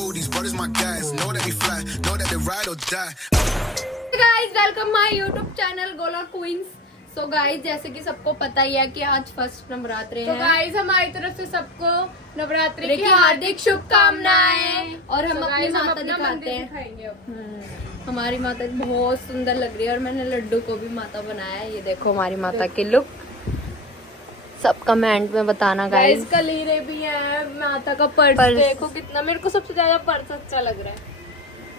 know these brothers my guys. Know that we fly, know that they ride or die. Guys welcome my YouTube channel गोला queen's. So guys जैसे कि सबको पता ही है कि आज फर्स्ट नवरात्रे हैं। तो गाइज हमारी तरफ से सबको नवरात्रि की हार्दिक शुभकामनाएं। और हम अपनी माता दिखाते हैं। दिखाएंगे हमारी माता बहुत सुंदर लग रही है और मैंने लड्डू को भी माता बनाया है। ये देखो हमारी माता की लुक। सब कमेंट में बताना गाइज। कलीरे भी हैं, माता का पर्स देखो कितना, मेरे को सबसे ज्यादा पर्स अच्छा लग रहा है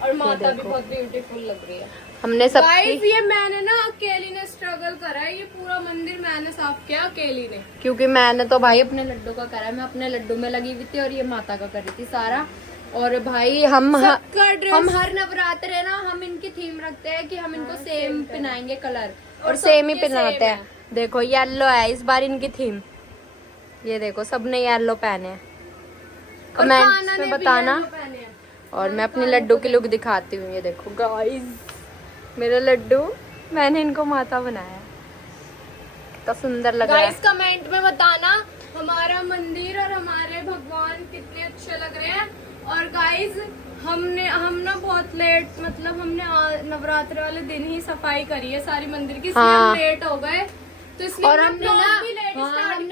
और माता भी बहुत ब्यूटीफुल लग रही है। हमने सब गाइस ये मैंने ना अकेली ने स्ट्रगल करा है, ये पूरा मंदिर मैंने साफ किया अकेली ने, क्योंकि मैंने तो भाई अपने लड्डू का करा है। मैं अपने लड्डू में लगी हुई थी और ये माता का कर रही थी सारा। और भाई हम हर नवरात्र है ना, हम इनकी थीम रखते हैं कि हम इनको सेम पहनाएंगे कलर और सेम ही पहनाते हैं। देखो येलो है इस बार इनकी थीम। ये देखो सबने येलो पहने हैं। कमेंट्स में बताना। और मैं अपने लड्डू की लुक दिखाती हूँ। ये देखो गाइस मेरा लड्डू, मैंने इनको माता बनाया। कितना सुंदर लग रहा है। गाइस कमेंट में बताना हमारा मंदिर और हमारे भगवान कितने अच्छे लग रहे हैं। और गाइस हम ना बहुत लेट, मतलब हमने नवरात्र वाले दिन ही सफाई करी है सारी मंदिर की, इसलिए हम लेट हो गए। तो इसलिए और हमने ना हम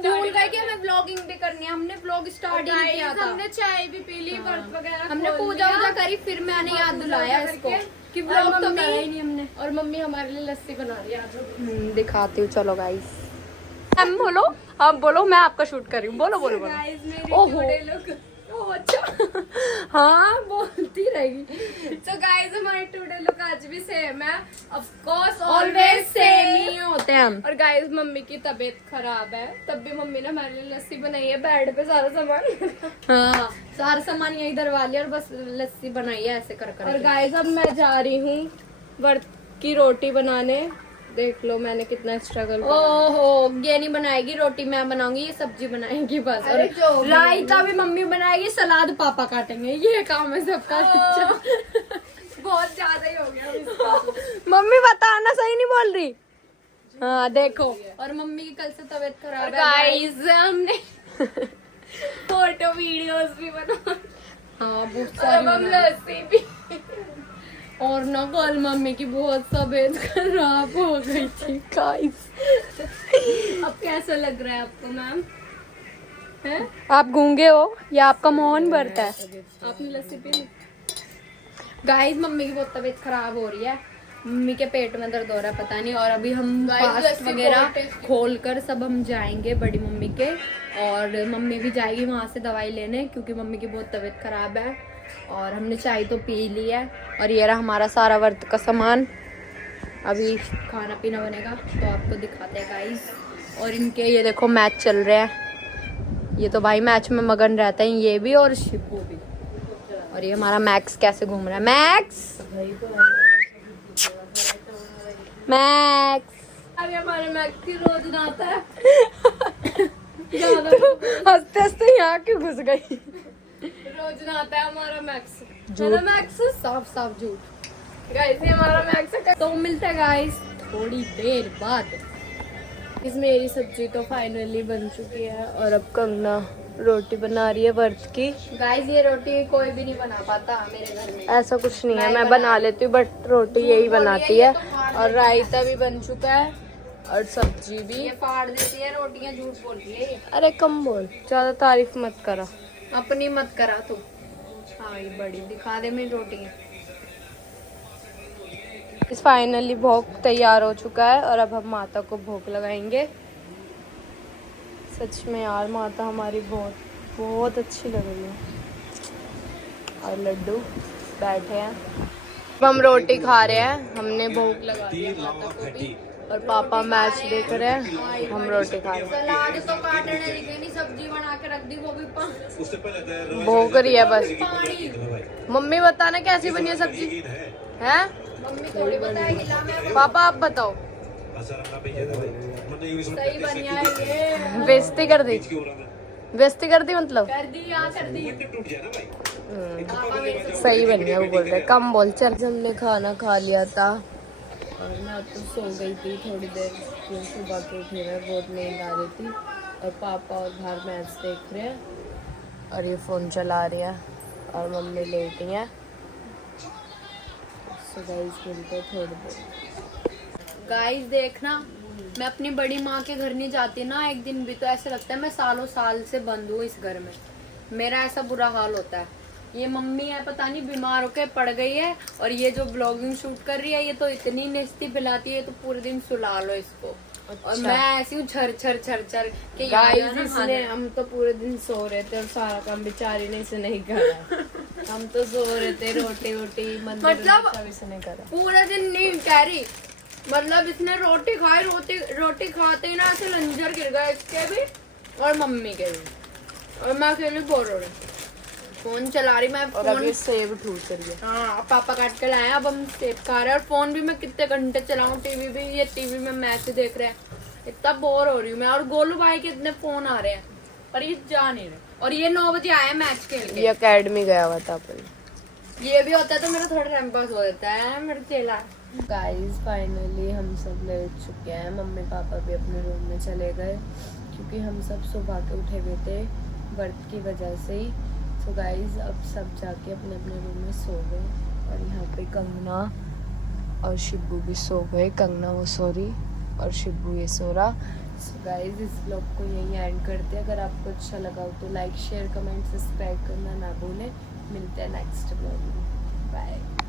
भूल गए कि हमें व्लॉगिंग भी करनी है। हमने व्लॉग स्टार्ट ही किया था। हमने चाय भी पी ली, व्रत वगैरह हमने पूजा वूजा करी, फिर मैंने याद दिलाया इसको कि व्लॉग तो करा ही नहीं हमने। और मम्मी हमारे लिए लस्सी बना रही है। दिखाती हूँ चलो गाइस। हम बोलो, आप बोलो, मैं आपका शूट कर रही हूँ। बोलो बोलो बोलो। ओहो अच्छा हाँ बोलती रहेगी। तो गाइस हमारे टुडे लुक आज भी सेम है, ऑफ कोर्स ऑलवेज सेम ही होते हैं हम। और गाइस मम्मी की तबीयत खराब है, तब भी मम्मी ने हमारे लिए लस्सी बनाई है। बेड पे सारा सामान हाँ सारा सामान यही धरवा लिया और बस लस्सी बनाई है ऐसे कर कर। और गाइस अब मैं जा रही हूँ व्रत की रोटी बनाने। देख लो मैंने कितना स्ट्रगल किया। ओहो ये नहीं बनाएगी रोटी, मैं बनाऊंगी। ये सब्जी बनाएगी बस। और रायता भी मम्मी बनाएगी, सलाद पापा काटेंगे। ये काम है सबका। बहुत ज्यादा ही हो गया इसका। मम्मी बताना सही नहीं बोल रही। हाँ देखो। और मम्मी की कल से तबीयत खराब है गाइस हमने फोटो वीडियोस भी बना। हाँ बहुत सारी हम लस्सी भी। और ना कल मम्मी की बहुत तबीयत खराब हो गई थी गाइस। अब कैसा लग रहा है आपको मैम? हैं? आप गूंगे हो या आपका मौन भरता है? आपने लस्सी पी ली? गाइस मम्मी की बहुत तबीयत खराब हो रही है। मम्मी के पेट में दर्द हो रहा है पता नहीं। और अभी हम फास्ट वगैरह खोल कर सब हम जाएंगे बड़ी मम्मी के। और मम्मी भी जाएगी वहां से दवाई लेने, क्योंकि मम्मी की बहुत तबीयत खराब है। और हमने चाय तो पी ली है। और ये रहा हमारा सारा व्रत का सामान। अभी खाना पीना बनेगा तो आपको दिखाते हैं गाइस। और इनके ये देखो मैच चल रहे हैं। ये तो भाई मैच में मगन रहते हैं, ये भी और शिपू भी। और ये हमारा मैक्स कैसे घूम रहा है। मैक्स मैक्स अरे हमारे मैक्स की रोज नाता है। हंसते हंसते यहाँ क्यों घुस गई। रोज नाता है हमारा मैक्स। झूठ मैक्स, साफ साफ झूठ। गाइस ये हमारा मैक्स है। तो मिलते हैं गाइस थोड़ी देर बाद। इस मेरी सब्जी तो फाइनली बन चुकी है और अब कंगना रोटी बना रही है व्रत की। गाइस ये रोटी कोई भी नहीं बना पाता मेरे घर में। ऐसा कुछ नहीं है, मैं बना लेती हूँ बट रोटी यही बनाती है। और रायता भी बन चुका है और सब्जी भी। ये फाड़ देती है रोटियां, झूठ बोलती है ये। अरे कम बोल, ज्यादा तारीफ मत करा। अपनी मत करा तू। हाँ ये बड़ी दिखा दे मेरी रोटी। इस फाइनली भोग तैयार हो चुका है और अब हम माता को भोग लगाएंगे। सच में यार माता हमारी बहुत बहुत अच्छी लग रही है। और लड्डू बैठे हैं, अब हम रोटी खा रहे हैं। हमने भोग लगा दिया माता को भी और पापा मैच देख रहे हैं, हम रोटी खा रहे हैं। सलाद तो काटने दिखे नहीं, सब्जी बना के रख दी वो भी भोग रही है बस। मम्मी बताना कैसी बनी है सब्जी है? मम्मी थोड़ी बताएगी ला मैं। पापा आप बताओ। सही बनिया है ये। बेइज्जती कर दी, बेइज्जती कर दी मतलब। कर दी यहाँ कर दी। सही बन गया वो बोल रहे। कम बोल चल। हमने खाना खा लिया था और मैं तो सो गई थी थोड़ी देर, फिर सुबह के उठी मैं, बहुत नींद आ रही थी। और पापा और बाहर मैच देख रहे हैं और ये फ़ोन चला रही है और मम्मी लेटी हैं। सो गाइस मिलते हैं थोड़ी देर। गाइस देखना, मैं अपनी बड़ी माँ के घर नहीं जाती ना एक दिन भी, तो ऐसे लगता है मैं सालों साल से बंद हूँ इस घर में। मेरा ऐसा बुरा हाल होता है। ये मम्मी है पता नहीं बीमार होके पड़ गई है, और ये जो ब्लॉगिंग शूट कर रही है ये तो इतनी नेस्ती पिलाती है, तो पूरे दिन सुला लो इसको। अच्छा। और मैं ऐसी हूँ छर छर छर छर के इसने हम तो पूरे दिन सो रहे थे और सारा काम बेचारी ने इसे नहीं करा। हम तो सो रहे थे, रोटी वोटी मतलब इसने करा पूरा दिन। नहीं कह रही, मतलब इसने रोटी खाई, रोटी खाते ही ना ऐसे लंजर गिर गए इसके भी और मम्मी के भी, और मैं अकेले बोर हो रही फोन चला रही। मैं और अब ये सेब ठूस रही है। हाँ पापा काट के लाए, अब हम सेब खा रहे हैं। और फोन भी मैं कितने घंटे चलाऊं, टीवी भी, ये टीवी में मैच देख रहे हैं, इतना बोर हो रही हूँ मैं। और गोलू भाई के इतने फोन आ रहे हैं पर ये जा नहीं रहे, और ये 9 बजे आया मैच खेल के। ये अकेडमी गया हुआ था अपन। ये भी होता है तो मेरा थोड़ा टाइम पास हो जाता है मेरा चेला। गाइस फाइनली हम सब लेट चुके हैं, मम्मी पापा भी अपने रूम में चले गए क्योंकि हम सब सुबह के उठे हुए थे व्रत की वजह से ही। तो गाइस अब सब जाके अपने अपने रूम में सो गए, और यहाँ पे कंगना और शिब्बू भी सो गए। कंगना वो सो रही और शिब्बू ये सो रहा। सो गाइस इस ब्लॉग को यहीं एंड करते हैं। अगर आपको अच्छा लगा हो तो लाइक शेयर कमेंट सब्सक्राइब करना ना भूलें। मिलते हैं नेक्स्ट ब्लॉग में, बाय।